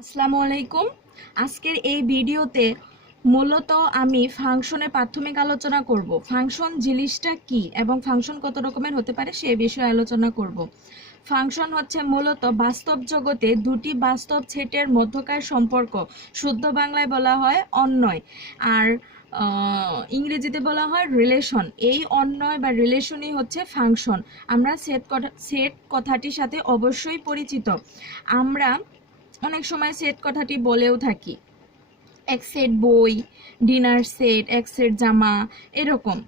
আসসালামু আলাইকুম। আজকের এই ভিডিওতে মূলত আমি ফাংশনের প্রাথমিক আলোচনা করব। ফাংশন জিনিসটা কি এবং ফাংশন কত রকমের হতে পারে সে বিষয়ে আলোচনা করব। ফাংশন হচ্ছে মূলত বাস্তব জগতে দুটি বাস্তব সেটের মধ্যকার সম্পর্ক। শুদ্ধ বাংলায় বলা হয় অন্বয়, আর ইংরেজিতে বলা হয় রিলেশন। এই অন্বয় বা রিলেশনই হচ্ছে ফাংশন। আমরা সেট কথাটির সাথে অবশ্যই পরিচিত। আমরা অনেক সময় সেট কথাটি বলেও থাকি, এক সেট বই, ডিনার সেট, এক সেট জামা, এরকম।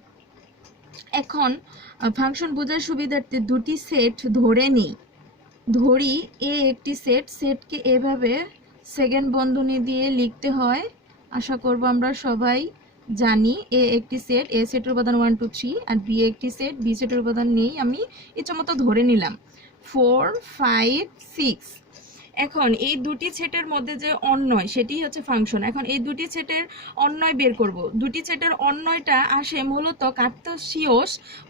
এখন ফাংশন বোঝার সুবিধার্থে দুটি সেট ধরি এ একটি সেটকে এভাবে সেকেন্ড বন্ধনী দিয়ে লিখতে হয়। আশা করব আমরা সবাই জানি এ একটি সেট, এ সেটের উপাদান 1 2 3, আর বি একটি সেট, বি সেটের উপাদান নেই, আমি ইচ্ছামতো ধরে নিলাম 4 5 6। এখন এই দুটি সেটের মধ্যে যে অন্বয় সেটি হচ্ছে ফাংশন। এখন এই দুটি সেটের অন্বয় বের করব। দুটি সেটের অন্বয়টা আসে মূলত কার্তেশীয়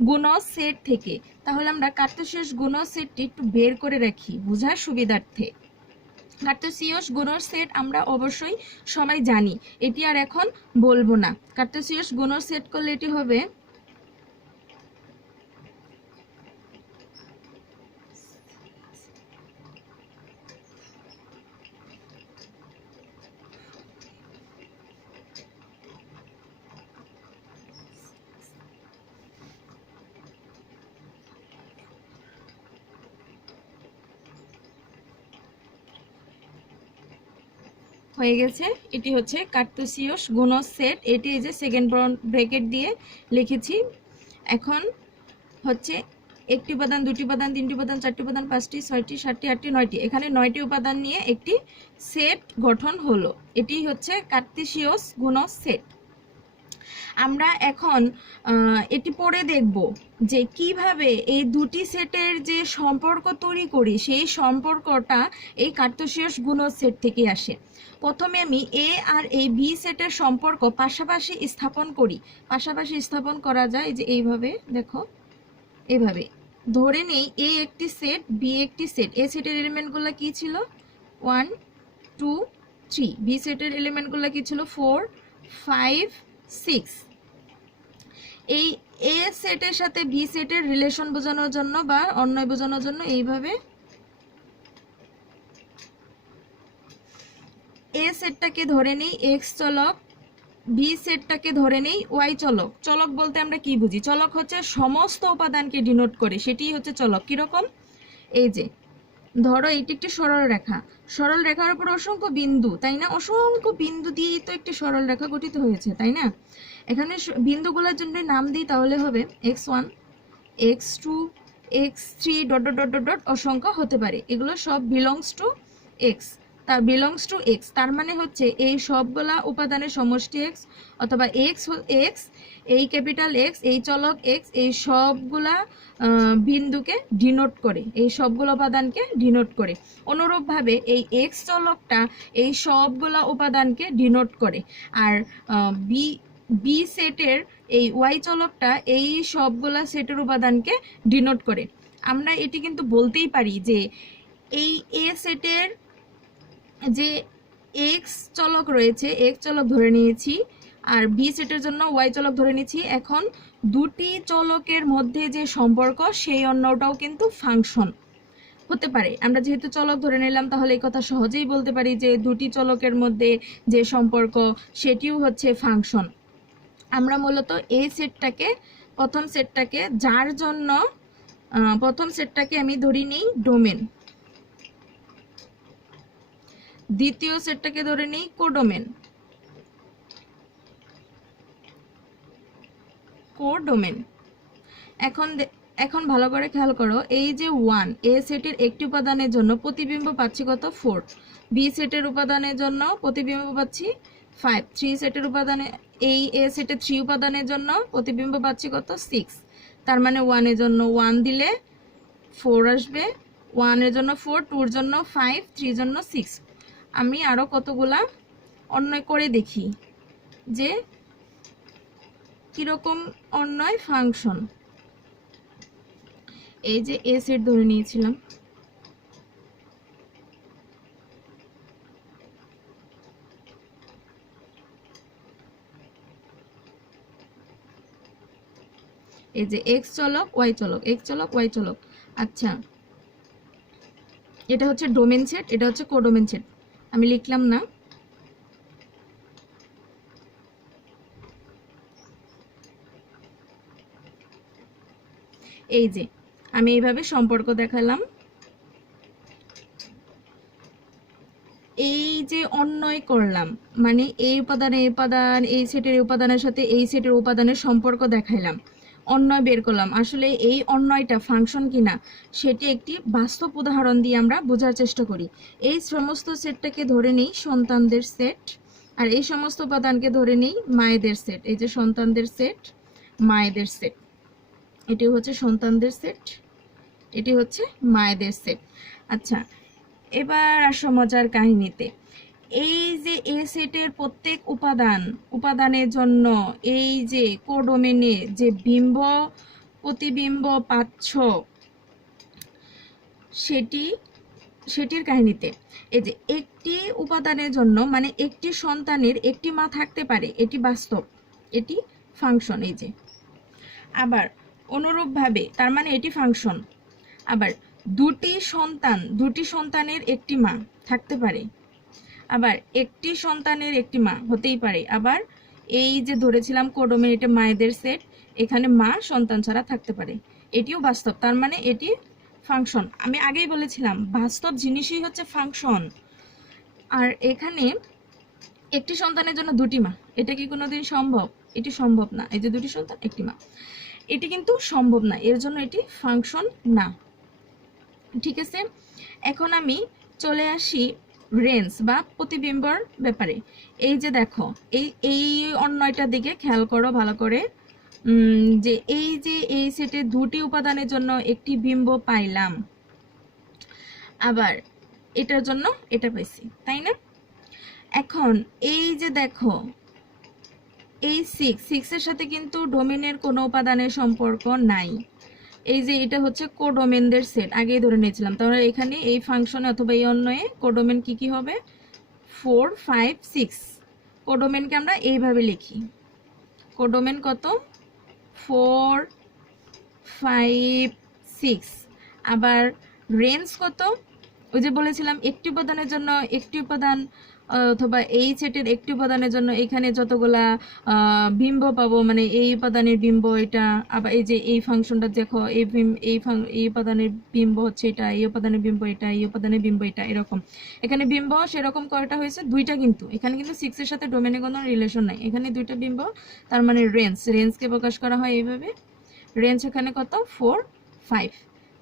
গুণজ সেট থেকে। তাহলে আমরা কার্তেশীয় গুণজ সেটটি একটু বের করে রাখি বোঝার সুবিধার্থে। কার্তেশীয় গুণজ সেট আমরা অবশ্যই সবাই জানি, এটি আর এখন বলবো না। কার্তেশীয় গুণজ সেট করলে এটি হবে হয়ে গেছে। এটি হচ্ছে কার্তেশীয় গুণজ সেট। এটি এই যে সেকেন্ড ব্র্যাকেট দিয়ে লিখেছি। এখন হচ্ছে একটি উপাদান, দুটি উপাদান, তিনটি উপাদান, চারটি উপাদান, 5টি 6টি 7টি 8টি 9টি, এখানে 9টি উপাদান নিয়ে একটি সেট গঠন হলো। এটি হচ্ছে কার্তেশীয় গুণজ সেট। আমরা এখন এটি পড়ে দেখব যে কিভাবে এই দুটি সেটের যে সম্পর্ক তৈরি করি সেই সম্পর্কটা এই কার্তেশীয় গুণজ সেট থেকে আসে। প্রথমে আমি এ আর এই বি সেটের সম্পর্ক পাশাপাশি স্থাপন করি। পাশাপাশি স্থাপন করা যায় যে এইভাবে, দেখো এইভাবে ধরে নেই এ একটি সেট, বি একটি সেট। এ সেটের এলিমেন্টগুলো কি ছিল 1 2 3, বি সেটের এলিমেন্টগুলো কি ছিল 4 5 6। এই এ সেটের সাথে বি সেটের রিলেশন বোঝানোর জন্য বা অন্বয় বোঝানোর জন্য এইভাবে এ সেটটাকে ধরে নেই এক্স চলক, বি সেটটাকে ধরে নেই ওয়াই চলক। চলক বলতে আমরা কি বুঝি? চলক হচ্ছে সমস্ত উপাদানকে ডিনোট করে, সেটিই হচ্ছে চলক। কিরকম? এই যে ধরো এটি একটি সরল রেখা, সরল রেখার উপর অসংখ্য বিন্দু, তাই না? অসংখ্য বিন্দু দিয়েই তো একটি সরল রেখা গঠিত হয়েছে, তাই না? এখানে বিন্দুগুলোর জন্য নাম দিই, তাহলে হবে x1 x2 x3 dot dot dot dot অসংখ্য হতে পারে। এগুলো সব বিলংস টু এক্স, তার মানে হচ্ছে এই সবগুলা উপাদানের সমষ্টি এক্স, অথবা এক্স এক্স, এই ক্যাপিটাল এক্স, এই চলক এক্স, এই সবগুলা বিন্দুকে ডিনোট করে, এই সবগুলো উপাদানকে ডিনোট করে। অনুরূপভাবে এই এক্স চলকটা এই সবগুলা উপাদানকে ডিনোট করে। আর বি বি সেটের এই ওয়াই চলকটা এই সবগুলা সেটের উপাদানকে ডিনোট করে। আমরা এটি কিন্তু বলতেই পারি যে এই এ সেটের যে এক্স চলক রয়েছে, এক্স চলক ধরে নিয়েছি, আর বি সেটের জন্য ওয়াই চলক ধরে নিয়েছি। এখন দুটি চলকের মধ্যে যে সম্পর্ক সেই অন্যটাও কিন্তু ফাংশন হতে পারে। আমরা যেহেতু চলক ধরে নিলাম, তাহলে এই কথা সহজেই বলতে পারি যে দুটি চলকের মধ্যে যে সম্পর্ক সেটিও হচ্ছে ফাংশন। আমরা মূলত এই সেটটাকে, প্রথম সেটটাকে আমি ধরি নিই ডোমেন, দ্বিতীয় সেটটাকে ধরে নিই কোডোমেন। এখন ভালো করে খেয়াল করো, এই যে 1 এ সেটের একটি উপাদানের জন্য প্রতিবিম্ব পাচ্ছি কত 4, বি সেটের উপাদানের জন্য প্রতিবিম্ব পাচ্ছি 5, 3 সেটের উপাদানে, এই এ সেটের 3 উপাদানের জন্য প্রতিবিম্ব পাচ্ছি কত 6। তার মানে 1 এর জন্য 1 দিলে 4 আসবে, 1 এর জন্য 4, 2 এর জন্য 5, 3 এর জন্য 6। আমি আরো কতগুলা অন্বয় করে দেখি যে কিরকম অন্বয় ফাংশন। এই যে এ সেট ধরে নিয়েছিলাম, এই যে এক্স চলক ওয়াই চলক, এক্স চলক ওয়াই চলক। আচ্ছা, এটা হচ্ছে ডোমেন সেট, এটা হচ্ছে কোডোমেন সেট। আমি লিখলাম না। এই যে আমি এইভাবে সম্পর্ক দেখালাম। এই যে অন্বয় করলাম, মানে এই উপাদান এই উপাদান, এই সেটের উপাদানের সাথে এই সেটের উপাদানের সম্পর্ক দেখাইলাম, অন্বয় বের করলাম। আসলে এই অন্বয়টা ফাংশন কিনা সেটি একটি বাস্তব উদাহরণ দিয়ে আমরা বোঝার চেষ্টা করি। এই সমস্ত সেটটাকে ধরে নেই সন্তানদের সেট, আর এই সমস্ত উপাদানকে ধরে নেই মায়েদের সেট। এই যে সন্তানদের সেট, মায়েদের সেট, এটি হচ্ছে সন্তানদের সেট, এটি হচ্ছে মায়েদের সেট। আচ্ছা, এবার আসো মজার কাহিনীতে। এই যে এ সেটের প্রত্যেক উপাদানের জন্য এই যে কোডোমেনে যে বিম্ব প্রতিবিম্ব পাচ্ছ সেটির কাহিনীতে এই যে একটি উপাদানের জন্য, মানে একটি সন্তানের একটি মা থাকতে পারে, এটি বাস্তব, এটি ফাংশন। এই যে আবার অনুরূপভাবে, তার মানে এটি ফাংশন। আবার দুটি সন্তানের একটি মা থাকতে পারে, আবার একটি সন্তানের একটি মা হতেই পারে। আবার এই যে ধরেছিলাম কোডোমেন, এটা মায়েদের সেট, এখানে মা সন্তান ছাড়া থাকতে পারে, এটিও বাস্তব, তার মানে এটি ফাংশন। আমি আগেই বলেছিলাম বাস্তব জিনিসই হচ্ছে ফাংশন। আর এখানে একটি সন্তানের জন্য দুটি মা, এটা কি কোনোদিন সম্ভব? এটি সম্ভব না। এই যে দুটি সন্তান একটি মা, এটি কিন্তু সম্ভব না, এর জন্য এটি ফাংশন না। ঠিক আছে, এখন আমি চলে আসি রেঞ্জ বা প্রতিবিম্বর ব্যাপারে। এই যে দেখো, এই অন্যয়টার দিকে খেয়াল করো ভালো করে, যে এই সেটে দুটি উপাদানের জন্য একটি বিম্ব পাইলাম, আবার এটার জন্য এটা পাইছি, তাই না? এখন এই যে দেখো, এই সিক্সের সাথে কিন্তু ডোমেনের কোনো উপাদানের সম্পর্ক নাই। এই যে এটা হচ্ছে কোডোমেনদের সেট, আগেই ধরে নিয়েছিলাম। তাহলে এখানে এই ফাংশনে অথবা এই অন্যয়ে কোডোমেন কি হবে? 4, 5, 6। কোডোমেনকে আমরা এইভাবে লিখি, কোডোমেন কত? 4, 5, 6। আবার রেঞ্জ কত? ওই যে বলেছিলাম একটি উপাদানের জন্য একটি উপাদান, অথবা এই সেটের একটি উপাদানের জন্য এখানে যতগুলা বিম্ব পাবো, মানে এই উপাদানের বিম্ব এটা। আবার এই যে এই ফাংশনটা দেখো, এই উপাদানের বিম্ব হচ্ছে এটা, এই উপাদানের বিম্ব এটা, এই উপাদানের বিম্ব এটা, এরকম। এখানে বিম্ব সেরকম কয়টা হয়েছে? দুইটা, কিন্তু এখানে কিন্তু 6 এর সাথে ডোমেনে কোনো রিলেশন নাই, এখানে দুইটা বিম্ব, তার মানে রেঞ্জকে প্রকাশ করা হয় এইভাবে। রেঞ্জ এখানে কত? 4, 5।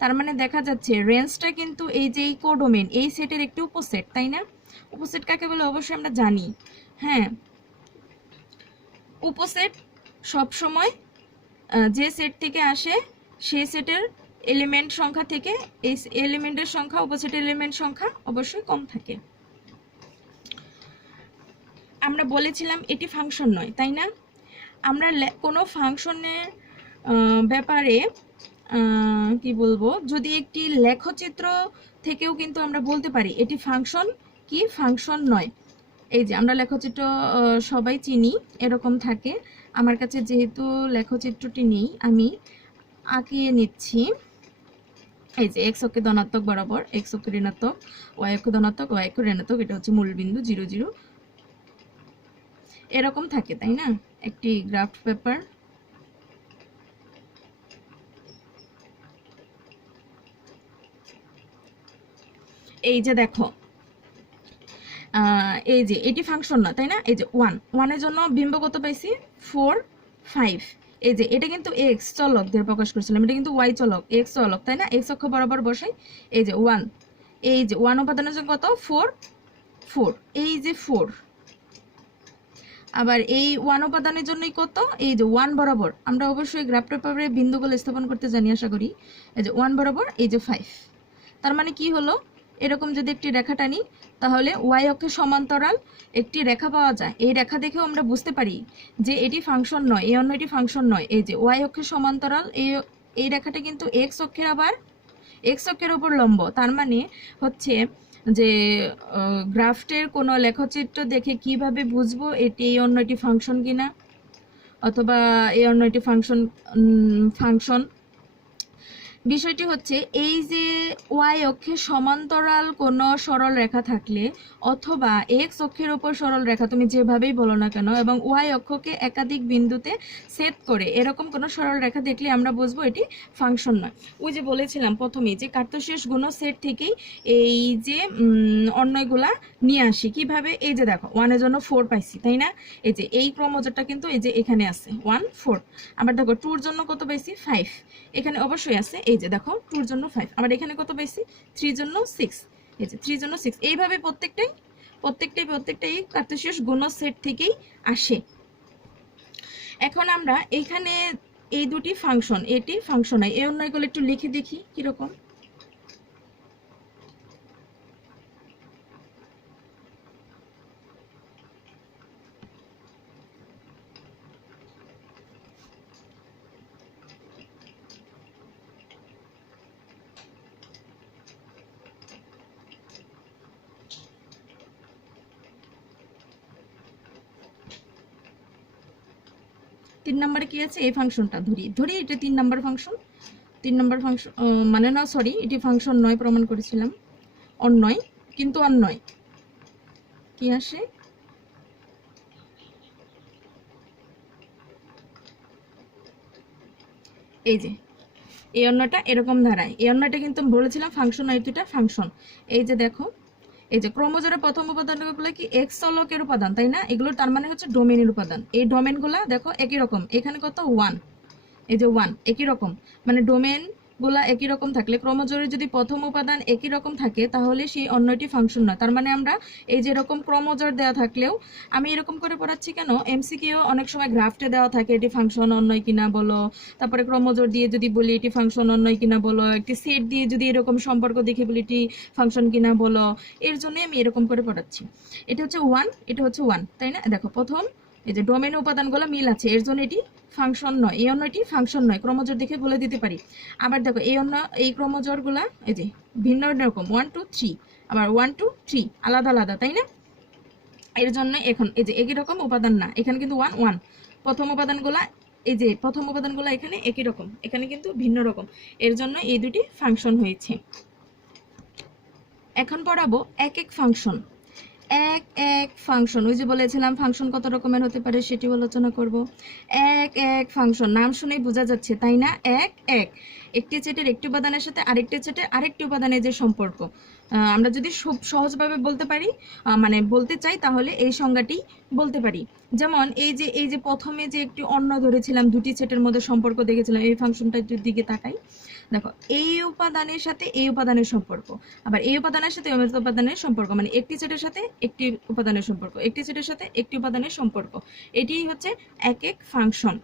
তার মানে দেখা যাচ্ছে রেঞ্জটা কিন্তু এই যে এই কোডোমেন এই সেটের একটি উপসেট, তাই না? উপসেট কাকে বলে অবশ্যই আমরা জানি। হ্যাঁ, উপসেট সব সময় যে সেট থেকে আসে সেই সেটের এলিমেন্ট সংখ্যা থেকে এই এলিমেন্টের সংখ্যা, উপসেটের এলিমেন্ট সংখ্যা অবশ্যই কম থাকে। আমরা বলেছিলাম এটি ফাংশন নয়, তাই না? আমরা কোনো ফাংশনের ব্যাপারে কি বলবো, যদি একটি লেখচিত্র থেকেও কিন্তু আমরা বলতে পারি এটি ফাংশন কি ফাংশন নয়। এই যে আমরা লেখচিত্র সবাই চিনি, এরকম থাকে। আমার কাছে যেহেতু লেখচিত্রটি নেই, আমি আঁকিয়ে নিচ্ছি। এই যে এক্স অক্ষে ধনাত্মক বরাবর, এক্স অক্ষে ঋণাত্মক, ওয়াই অক্ষে ধনাত্মক, ওয়াই অক্ষে ঋণাত্মক, এটা হচ্ছে মূল বিন্দু 0, 0, এরকম থাকে, তাই না? একটি গ্রাফ পেপার। এই যে দেখো, এই যে এটি ফাংশন না, তাই না? এই যে 1 এর জন্য বিম্ব কত পাইছি? 4, 5। এই যে এটা কিন্তু এক্স চলক দিয়ে প্রকাশ করছিলাম, এটা কিন্তু ওয়াই চলক, এক্স চলক, তাই না? এক্স অক্ষ বরাবর বসাই। এই যে 1, এই যে 1 উপাদানের জন্য কত? 4, 4। এই যে 4, আবার এই 1 উপাদানের জন্যই কত? এই যে 1 বরাবর, আমরা অবশ্যই গ্রাফ পেপারে বিন্দুগুলো স্থাপন করতে জানি আশা করি। এই যে 1 বরাবর, এই যে 5। তার মানে কি হলো, এরকম যদি একটি রেখা টানি তাহলে ওয়াই অক্ষের সমান্তরাল একটি রেখা পাওয়া যায়। এই রেখা দেখেও আমরা বুঝতে পারি যে এটি ফাংশন নয়, এই অন্যটি ফাংশন নয়। এই যে ওয়াই অক্ষের সমান্তরাল এই রেখাটা কিন্তু এক্স অক্ষের, আবার এক্স অক্ষের উপর লম্ব। তার মানে হচ্ছে যে গ্রাফটের কোনো লেখচিত্র দেখে কিভাবে বুঝবো এটি এই অন্যটি ফাংশন কিনা? অথবা এই অন্য একটি ফাংশন। বিষয়টি হচ্ছে এই যে ওয়াই অক্ষে সমান্তরাল কোনো সরল রেখা থাকলে অথবা এক্স অক্ষের উপর সরল রেখা, তুমি যেভাবেই বলো না কেন, এবং ওয়াই অক্ষকে একাধিক বিন্দুতে সেট করে এরকম কোনো সরল রেখা দেখলে আমরা বুঝবো এটি ফাংশন নয়। ওই যে বলেছিলাম প্রথমেই যে কার্তেশীয় গুণ সেট থেকেই এই যে অন্যগুলা নিয়ে আসি কিভাবে। এই যে দেখো 1 এর জন্য 4 পাইছি, তাই না? এই যে এই ক্রমজোরটা কিন্তু এই যে এখানে আছে 1 4। আবার দেখো 2 এর জন্য কত পাইছি 5, এখানে অবশ্যই আছে। এই যে দেখো 2 এর জন্য 5, আবার এখানে কত পাইছি 3 এর জন্য 6, এই যে 3 এর জন্য 6। এইভাবে প্রত্যেকটাই কার্তেশীয় গুণ সেট থেকেই আসে। এখন আমরা এখানে এই দুটি ফাংশন, এটি ফাংশন হয়, এই অন্যগুলো একটু লিখে দেখি কিরকম। তিন নম্বরে কি আছে, এই ফাংশনটা ধরি এটা 3 নম্বর ফাংশন। 3 নম্বর ফাংশন মানে না, সরি, এটি ফাংশন নয়, প্রমাণ করেছিলাম অন্যয়, কিন্তু অন্যয় কি আসে, এই যে এই অন্যটা এরকম ধারায়, এই অন্যটা কিন্তু বলেছিলাম ফাংশন নয়, দুটা ফাংশন। এই যে দেখো, এই যে ক্রোমোজোমের প্রথম উপাদানগুলো কি এক্স চলকের উপাদান, তাই না? এগুলো তার মানে হচ্ছে ডোমেনের উপাদান। এই ডোমেনগুলা দেখো একই রকম, এখানে কত 1, এই যে 1 একই রকম, মানে ডোমেন গুলা একই রকম থাকলে ক্রোমোজোমের যদি প্রথম উপাদান একই রকম থাকে তাহলে সেই অন্যটি ফাংশন নয়। তার মানে আমরা এই যে এরকম ক্রোমোজোর দেওয়া থাকলেও, আমি এরকম করে পড়াচ্ছি কেন, এমসিকিউ অনেক সময় গ্রাফটে দেওয়া থাকে এটি ফাংশন অন্যয় কিনা বলো, তারপরে ক্রোমোজোর দিয়ে যদি বলি এটি ফাংশন অন্যয় কিনা বলো, একটি সেট দিয়ে যদি এরকম সম্পর্ক দেখে বলি এটি ফাংশন কিনা বলো, এর জন্যই আমি এরকম করে পড়াচ্ছি। এটা হচ্ছে 1, এটা হচ্ছে 1, তাই না? দেখো প্রথম এই যে ডোমেন উপাদানগুলো মিল আছে, এর জন্য এটি ফাংশন নয়, এই অন্যটি ফাংশন নয়, ক্রোমোজোর দেখে বলে দিতে পারি। আবার দেখো এই ক্রোমোজোরগুলা এই যে ভিন্ন রকম 1 2 3, আবার 1 2 3 আলাদা আলাদা, তাই না? এর জন্য এখন এই যে একই রকম উপাদান না, এখানে কিন্তু 1 1, প্রথম উপাদানগুলা এই যে প্রথম উপাদানগুলো এখানে একই রকম, এখানে কিন্তু ভিন্ন রকম, এর জন্য এই দুটি ফাংশন হয়েছে। এখন পড়াবো এক এক ফাংশন। এক এক ফাংশন, ওই যে বলেছিলাম ফাংশন কত রকমের হতে পারে সেটি আলোচনা করব। এক এক ফাংশন, নাম শুনেই বোঝা যাচ্ছে, তাই না? এক এক, একটি সেটের একটি উপাদানের সাথে আরেকটি সেটের আরেকটি উপাদানের যে সম্পর্ক, আমরা যদি খুব সহজভাবে বলতে পারি, মানে বলতে চাই, তাহলে এই সংজ্ঞাটি বলতে পারি। যেমন এই যে প্রথমে যে একটি অন্য ধরেছিলাম, দুটি সেটের মধ্যে সম্পর্ক দেখেছিলাম, এই ফাংশনটার দিকে তাকাই, দেখো এই উপাদানের সাথে এই উপাদানের সম্পর্ক, আবার এই উপাদানের সাথে এই উপাদানের সম্পর্ক, মানে একটি সেটের সাথে একটি উপাদানের সম্পর্ক, একটি সেটের সাথে একটি উপাদানের সম্পর্ক, এটিই হচ্ছে এক এক ফাংশন।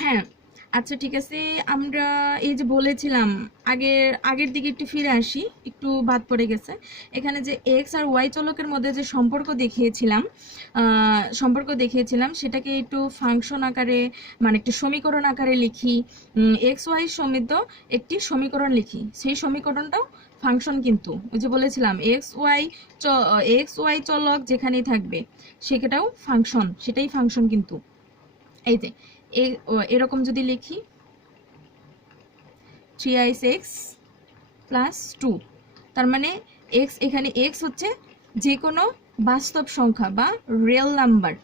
হ্যাঁ, আচ্ছা ঠিক আছে, আমরা এই যে বলেছিলাম আগের দিকে একটু ফিরে আসি, একটু বাদ পড়ে গেছে। এখানে যে এক্স আর ওয়াই চলকের মধ্যে যে সম্পর্ক দেখিয়েছিলাম সেটাকে একটু ফাংশন আকারে, মানে একটু সমীকরণ আকারে লিখি। এক্স ওয়াই সমিত একটি সমীকরণ লিখি, সেই সমীকরণটাও ফাংশন। কিন্তু ওই যে বলেছিলাম এক্স ওয়াই চলক যেখানেই থাকবে সেটাও ফাংশন, সেটাই ফাংশন। কিন্তু এই যে এরকম যদি লিখি 3x + 2, তার মানে x, এখানে x হচ্ছে যে কোনো বাস্তব সংখ্যা বা রিয়েল নাম্বার।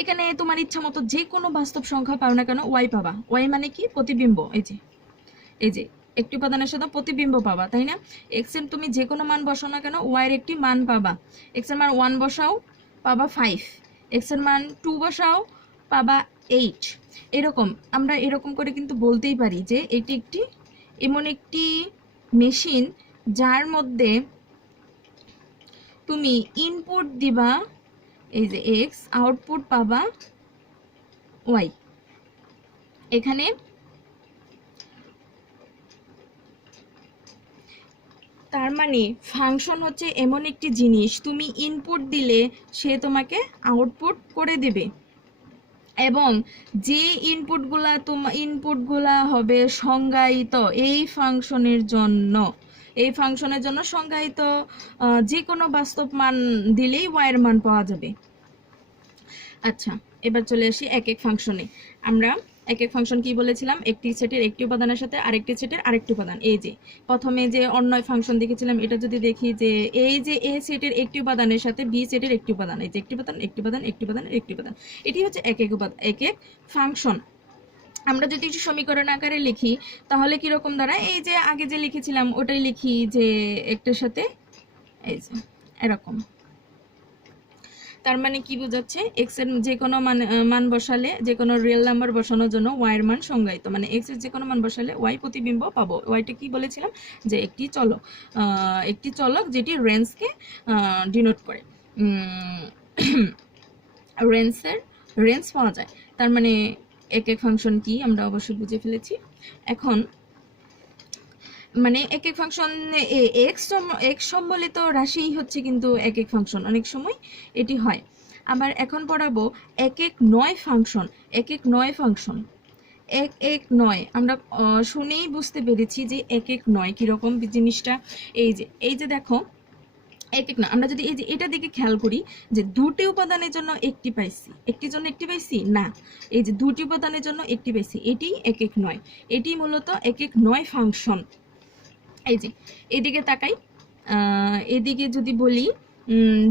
এখানে তোমার ইচ্ছা মতো যে কোনো বাস্তব সংখ্যা পাও না কেন y পাবা। y মানে কি? প্রতিবিম্ব। এই যে একটি উপাদানের সাথে প্রতিবিম্ব পাবা, তাই না? x এর তুমি যে কোনো মান বসাও না কেন y এর একটি মান পাবা। x এর মান 1 বসাও পাবা 5, x এর মান 2 বসাও পাবা 8। এরকম আমরা এরকম করে কিন্তু বলতেই পারি যে এটি একটি এমন একটি মেশিন যার মধ্যে তুমি ইনপুট দিবা এই যে x, আউটপুট পাবা y। এখানে তার মানে ফাংশন হচ্ছে এমন একটি জিনিস, তুমি ইনপুট দিলে সে তোমাকে আউটপুট করে দেবে, এবং যে ইনপুটগুলা হবে সংজ্ঞায়িত এই ফাংশনের জন্য সংজ্ঞায়িত, যে কোনো বাস্তব মান দিলেই y এর মান পাওয়া যাবে। আচ্ছা, এবার চলে আসি এক এক ফাংশনে। আমরা এক এক ফাংশন কি বলেছিলাম, একটি সেটের একটি উপাদানের সাথে আরেকটি সেটের আরেকটি উপাদান। এই যে প্রথমে যে অন্যয় ফাংশন দেখেছিলাম, এটা যদি দেখি যে এই যে এ সেটের একটি উপাদানের সাথে বি সেটের একটি উপাদান, এই যে একটি উপাদান একটি উপাদান একটি উপাদান একটি উপাদান, এটি হচ্ছে এক এক উপাদান এক এক ফাংশন। আমরা যদি একটু সমীকরণ আকারে লিখি তাহলে কিরকম দাঁড়ায়, এই যে আগে যে লিখেছিলাম ওটাই লিখি, যে একটার সাথে এই যে এরকম। তার মানে কি বোঝাচ্ছে, এক্স এর যে কোনো মান বসালে, যে কোনো রিয়েল নাম্বার বসানোর জন্য ওয়াই এর মান সংজ্ঞায়িত, মানে এক্স এর যে কোনো মান বসালে ওয়াই প্রতিবিম্ব পাবো। ওয়াইটা কি বলেছিলাম, যে একটি চলক যেটি রেঞ্জকে ডিনোট করে, রেঞ্জ পাওয়া যায়। তার মানে এক এক ফাংশন কি আমরা অবশ্যই বুঝে ফেলেছি। এখন মানে এক এক ফাংশন এক্স সম্বলিত রাশি হচ্ছে কিন্তু এক এক ফাংশন, অনেক সময় এটি হয়। আবার এখন পড়াবো এক এক নয় ফাংশন। এক এক নয় ফাংশন, এক এক নয় আমরা শুনেই বুঝতে পেরেছি যে এক এক নয় কিরকম জিনিসটা। এই যে দেখো এক এক না, আমরা যদি এই যে এটা দিকে খেয়াল করি যে দুটি উপাদানের জন্য একটি পাইছি, একটির জন্য একটি পাইছি না, এই যে দুটি উপাদানের জন্য একটি পাইছি, এটি এক এক নয়, এটি মূলত এক এক নয় ফাংশন। এই যে এদিকে তাকাই, এদিকে যদি বলি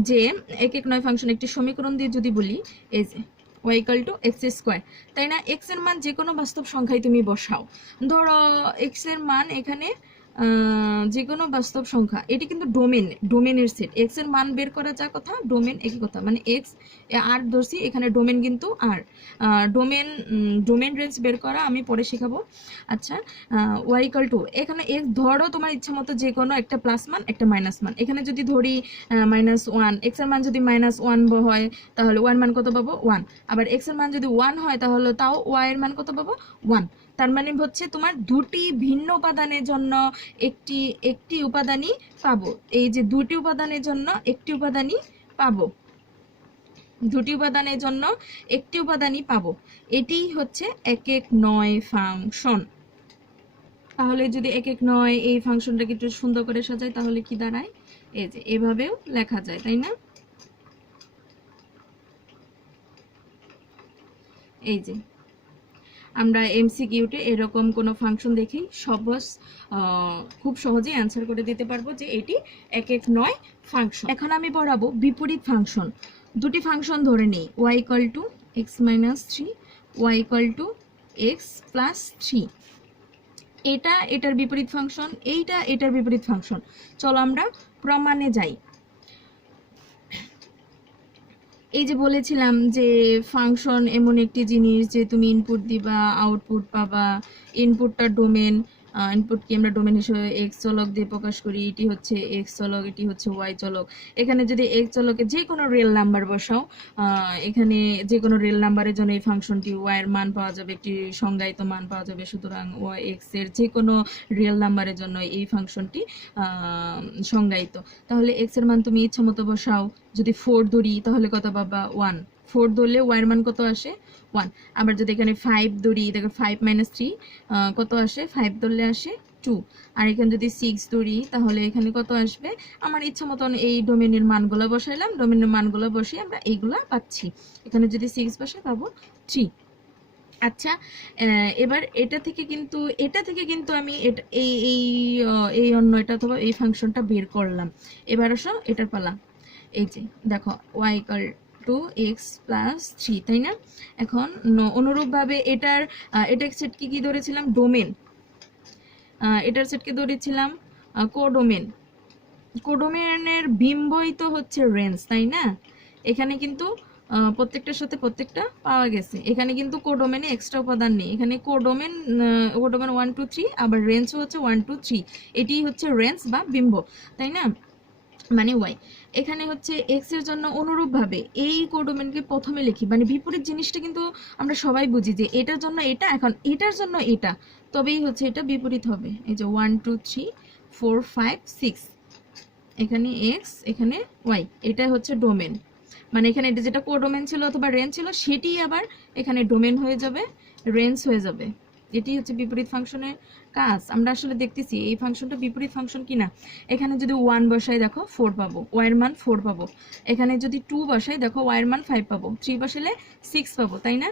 যে এক এক নয় ফাংশন একটি সমীকরণ দিয়ে যদি বলি, এই যে y = x², তাই না? x এর মান যে কোনো বাস্তব সংখ্যায় তুমি বসাও, ধরো x এর মান এখানে যে কোনো বাস্তব সংখ্যা, এটি কিন্তু ডোমেনের সেট, x এর মান বের করা যা কথা, ডোমেন একই কথা, মানে x আর ধরছি এখানে ডোমেন কিন্তু আর ডোমেন রেঞ্জ বের করা আমি পরে শেখাবো। আচ্ছা, y = এখানে x ধরো তোমার ইচ্ছা মতো যে কোনো একটা প্লাস মান একটা মাইনাস মান, এখানে যদি ধরি -1, x এর মান যদি -1 হয় তাহলে y এর মান কত পাবো 1, আবার x এর মান যদি 1 হয় তাহলে তাও y এর মান কত পাবো 1। তার মানে হচ্ছে তোমার দুটি ভিন্ন উপাদানের জন্য একটি উপাদানই পাবো, এই যে দুটি উপাদানের জন্য একটি উপাদানই পাবো, দুটি উপাদানের জন্য একটি উপাদানই পাবো, এটি হচ্ছে এক এক নয় ফাংশন। তাহলে যদি এক এক নয় এই ফাংশনটাকে একটু সুন্দর করে সাজাই তাহলে কি দাঁড়ায়, এই যে এভাবেও লেখা যায়, তাই না? এই যে আমরা এমসিকিউতে এরকম কোনো ফাংশন দেখি খুব সহজেই অ্যান্সার করে দিতে পারবো যে এটি এক এক নয় ফাংশন। এখন আমি পড়াবো বিপরীত ফাংশন। দুটি ফাংশন ধরে নিই, y = x - 3, y = x + 3, এটা এটার বিপরীত ফাংশন, এইটা এটার বিপরীত ফাংশন। চলো আমরা প্রমাণে যাই। এই যে বলেছিলাম যে ফাংশন এমন একটি জিনিস যে তুমি ইনপুট দিবা আউটপুট পাবা, ইনপুটটা ডোমেন, ইনপুটকে আমরা ডোমেন হিসেবে এক্স চলক দিয়ে প্রকাশ করি, এটি হচ্ছে এক্স চলক, এটি হচ্ছে ওয়াই চলক। এখানে যদি এক্স চলকে যে কোনো রিয়েল নাম্বার বসাও, এখানে যে কোনো রিয়েল নাম্বারের জন্য এই ফাংশনটি ওয়াই এর মান পাওয়া যাবে, একটি সংজ্ঞায়িত মান পাওয়া যাবে। সুতরাং ওয়াই এক্স এর যে কোনো রিয়েল নাম্বারের জন্য এই ফাংশনটি সংজ্ঞায়িত। তাহলে এক্স এর মান তুমি ইচ্ছা মতো বসাও, যদি 4 ধরি তাহলে কত পাবা 1, 4 ধরলে ওয়াই এর মান কত আসে 1। আবার যদি এখানে 5 ধরি, দেখো 5 - 3 কত আসে, 5 ধরলে আসে 2। আর এখানে যদি 6 ধরি তাহলে এখানে কত আসবে, আমার ইচ্ছা মতন এই ডোমেনের মানগুলো বসাইলাম, ডোমেনের মানগুলো বসিয়ে আমরা এইগুলা পাচ্ছি। এখানে যদি 6 বসে পাবো 3। আচ্ছা, এবার এটা থেকে কিন্তু আমি এই অন্য এটা অথবা এই ফাংশনটা বের করলাম। এবার আসো এটার পালা। এই যে দেখো y = x + 3, তাই না? এখন অনুরূপভাবে এটার সেট কি ধরেছিলাম, ডোমেন, এটার সেটকে ধরেছিলাম কোডোমেনের বিম্বই তো হচ্ছে রেঞ্জ, তাই না? এখানে কিন্তু প্রত্যেকটার সাথে প্রত্যেকটা পাওয়া গেছে, এখানে কিন্তু কোডোমেনে এক্সট্রা উপাদান নেই, এখানে কোডোমেন 1 2 3, আবার রেঞ্জও হচ্ছে 1 2 3, এটি হচ্ছে রেঞ্জ বা বিম্ব, তাই না? মানে ওয়াই। এখানে হচ্ছে এক্স এর জন্য অনুরূপভাবে এই কোডোমেনকে প্রথমে লিখি, মানে বিপরীত জিনিসটা কিন্তু আমরা সবাই বুঝি যে এটার জন্য এটা, এখন এটার জন্য এটা, তবেই হচ্ছে এটা বিপরীত হবে। এই যে 1 2 3 4 5 6, এখানে এক্স এখানে ওয়াই, এটা হচ্ছে ডোমেন, মানে এখানে এটা যেটা কোডোমেন ছিল অথবা রেঞ্জ ছিল সেটি আবার এখানে ডোমেন হয়ে যাবে, রেঞ্জ হয়ে যাবে। এটি হচ্ছে বিপরীত ফাংশনের কাজ। আমরা আসলে দেখতেছি এই ফাংশনটা বিপরীত ফাংশন কিনা। এখানে যদি 1 বসাই দেখো 4 পাবো, y এর মান 4 পাবো। এখানে যদি 2 বসাই দেখো y এর মান 5 পাবো, 3 বসালে 6 পাবো, তাই না?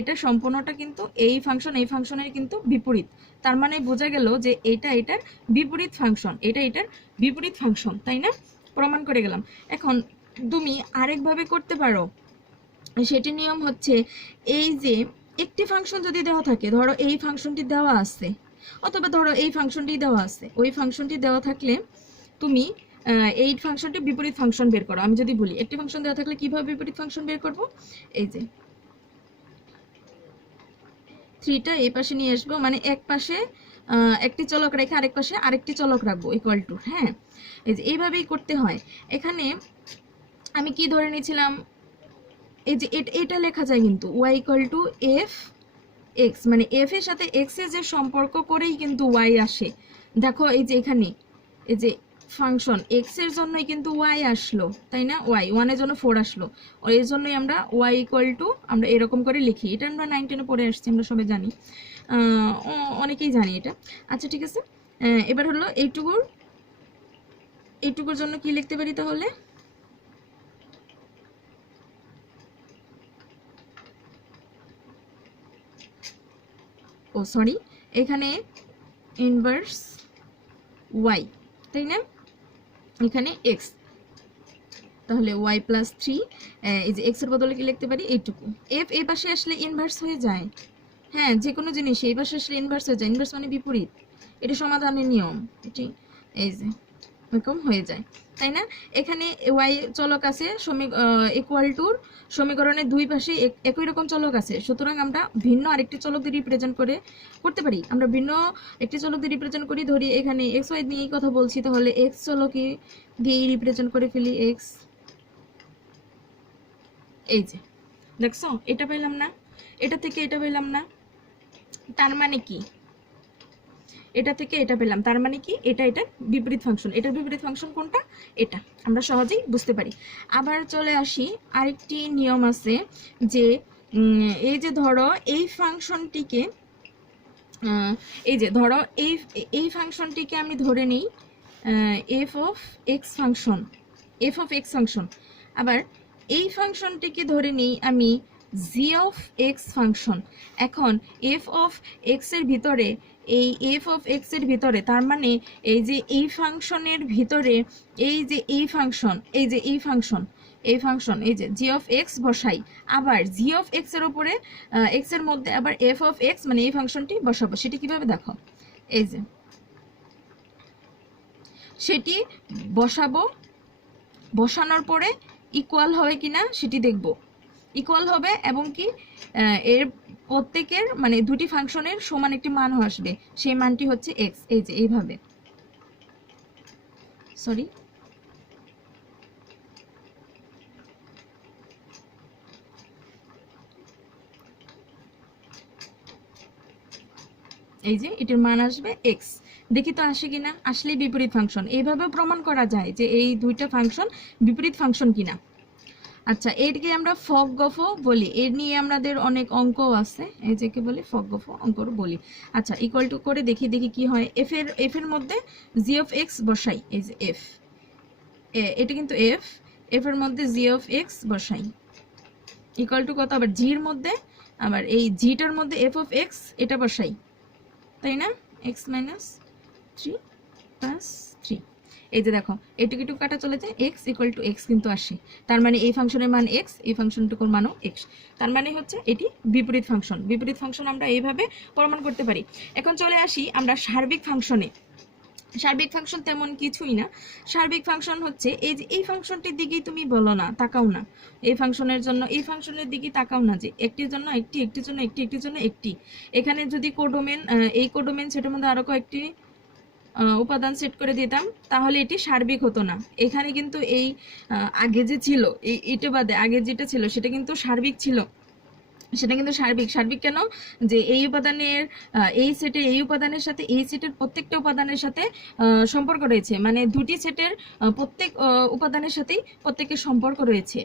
এটা সম্পূর্ণটা কিন্তু এই ফাংশনের কিন্তু বিপরীত। তার মানে বোঝা গেল যে এটার বিপরীত ফাংশন, এটার বিপরীত ফাংশন, তাই না? প্রমাণ করে গেলাম। এখন তুমি আরেকভাবে করতে পারো, সেটি নিয়ম হচ্ছে এই যে একটি ফাংশন যদি দেওয়া থাকে, ধরো এই ফাংশনটি দেওয়া আছে, অথবা ধরো এই ফাংশনটি দেওয়া আছে, ওই ফাংশনটি দেওয়া থাকলে তুমি এই ফাংশনটি বিপরীত ফাংশন বের করো। আমি যদি বলি একটি ফাংশন দেওয়া থাকলে কিভাবে বিপরীত ফাংশন বের করব, এই যে 3টা এই পাশে নিয়ে আসবো, মানে এক পাশে একটি চলক রেখে আরেক পাশে আরেকটি চলক রাখবো ইকুয়াল টু, হ্যাঁ এই যে এইভাবেই করতে হয়। এখানে আমি কি ধরে নিয়েছিলাম, এই যে এটা লেখা যায় কিন্তু y equal to F x, মানে এফ এর সাথে এক্স এর যে সম্পর্ক করেই কিন্তু y আসে। দেখো এই যে এখানে এই যে ফাংশন এক্স এর জন্যই কিন্তু y আসলো, তাই না? y 1 এর জন্য 4 আসলো, আর এর জন্যই আমরা y ইকুয়াল টু আমরা এরকম করে লিখি। এটা আমরা 9 10 এ পড়ে আসছি, আমরা সবাই জানি, অনেকেই জানি এটা। আচ্ছা ঠিক আছে, এবার হলো এইটুকুর জন্য কি লিখতে পারি তাহলে, ও সরি, এখানে ইনভার্স y, তাই না? এখানে x, তাহলে y প্লাস 3, এই যে x এর বদলে কি লিখতে পারি এইটুকু। f এই পাশে আসলে ইনভার্স হয়ে যায়, হ্যাঁ যে কোনো জিনিস এই পাশে আসলে ইনভার্স হয়ে যায়, ইনভার্স মানে বিপরীত, এটা সমাধানের নিয়ম, এটি এই যে এরকম হয়ে যায়, তাই না? এখানে y চলক আছে ইকুয়াল টুর সমীকরণের দুই পাশে একই রকম চলক আছে, সুতরাং আমরা ভিন্ন আরেকটি চলক দিয়ে রিপ্রেজেন্ট করতে পারি। আমরা ভিন্ন একটি চলক দিয়ে রিপ্রেজেন্ট করি, ধরি এখানে এক্স ওয়াই নিয়েই কথা বলছি, তাহলে এক্স চলকে দিয়ে রিপ্রেজেন্ট করে ফেলি এক্স, এই যে দেখছো এটা পেলাম না, এটা থেকে এটা পেলাম না, তার মানে কি এটা থেকে এটা পেলাম, তার মানে কি এটা বিপরীত ফাংশন। এটার বিপরীত ফাংশন কোনটা, এটা আমরা সহজেই বুঝতে পারি। আবার চলে আসি, আরেকটি নিয়ম আছে যে এই যে ধরো এই ফাংশনটিকে, এই যে ধরো এই ফাংশনটিকে আমি ধরে নিই এফ অফ এক্স ফাংশন, আবার এই ফাংশনটিকে ধরে নিই আমি জি অফ এক্স ফাংশন। এখন এফ অফ এক্স এর ভিতরে, এই এফ অফ এক্স এর ভিতরে, তার মানে এই যে এই ফাংশনের ভিতরে এই যে এই ফাংশন, এই যে এই ফাংশন এই যে জি অফ এক্স বসাই, আবার জি অফ এক্স এর উপরে এক্স এর মধ্যে আবার এফ অফ এক্স মানে এই ফাংশনটি বসাবো। সেটি কিভাবে দেখো, এই যে সেটি বসাবো, বসানোর পরে ইকুয়াল হবে কিনা সেটি দেখব, ইকুয়াল হবে এবং কি এর প্রত্যেকের মানে দুটি ফাংশনের সমান একটি মান আসবে, সেই মানটি হচ্ছে এক্স। এই যে এইভাবে, সরি এই যে এটার মান আসবে এক্স। দেখি তো আসে কিনা, আসলেই বিপরীত ফাংশন। এইভাবে প্রমাণ করা যায় যে এই দুইটা ফাংশন বিপরীত ফাংশন কিনা। আচ্ছা এরকে আমরা ফক গফ বলি, এর নিয়ে আমাদের অনেক অঙ্ক আছে, এই যে কে বলি ফক গফ অঙ্ক বলি। আচ্ছা ইকুয়াল টু করে দেখি কি হয়, এফ এর মধ্যে জি অফ এক্স বসাই, এই যে এফ, এটা কিন্তু এফ এর মধ্যে জি অফ এক্স বসাই ইকুয়াল টু কত, আবার জির মধ্যে আবার এই জিটার মধ্যে এফ অফ এক্স এটা বসাই, তাই না? এক্স মাইনাস 3 প্লাস 3, এই যে দেখো এটুকু কাটা চলে যায়, এক্স ইকুয়াল টু এক্স কিন্তু আসে, তার মানে এই ফাংশনের মান এক্স, এই ফাংশনটুকুর মানও এক্স, তার মানে হচ্ছে এটি বিপরীত ফাংশন। বিপরীত ফাংশন আমরা এইভাবে প্রমাণ করতে পারি। এখন চলে আসি আমরা সার্বিক ফাংশনে। সার্বিক ফাংশন তেমন কিছুই না, সার্বিক ফাংশন হচ্ছে এই যে এই ফাংশনটির দিকেই তুমি বলো না, তাকাও না, এই ফাংশনের জন্য এই ফাংশনের দিকে তাকাও না, যে একটির জন্য একটি, একটির জন্য একটি, একটির জন্য একটি, এখানে যদি কোডোমেন এই কোডোমেন সেটার মধ্যে আরো কয়েকটি উপাদান সেট করে দিতাম তাহলে এটি সার্বিক হতো না। এখানে কিন্তু এই আগে যে ছিল এটা বাদে আগে যেটা ছিল সেটা কিন্তু সার্বিক ছিল, সেটা কিন্তু সার্বিক কেন, যে এই উপাদানের এই সেটের এই উপাদানের সাথে এই সেটের প্রত্যেকটা উপাদানের সাথে সম্পর্ক রয়েছে, মানে দুটি সেটের প্রত্যেক উপাদানের সাথেই প্রত্যেকের সম্পর্ক রয়েছে,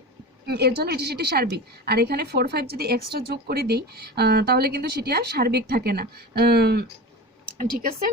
এর জন্য এটি সেটি সার্বিক। আর এখানে 4 5 যদি এক্সট্রা যোগ করে দিই তাহলে কিন্তু সেটি আর সার্বিক থাকে না। ঠিক আছে।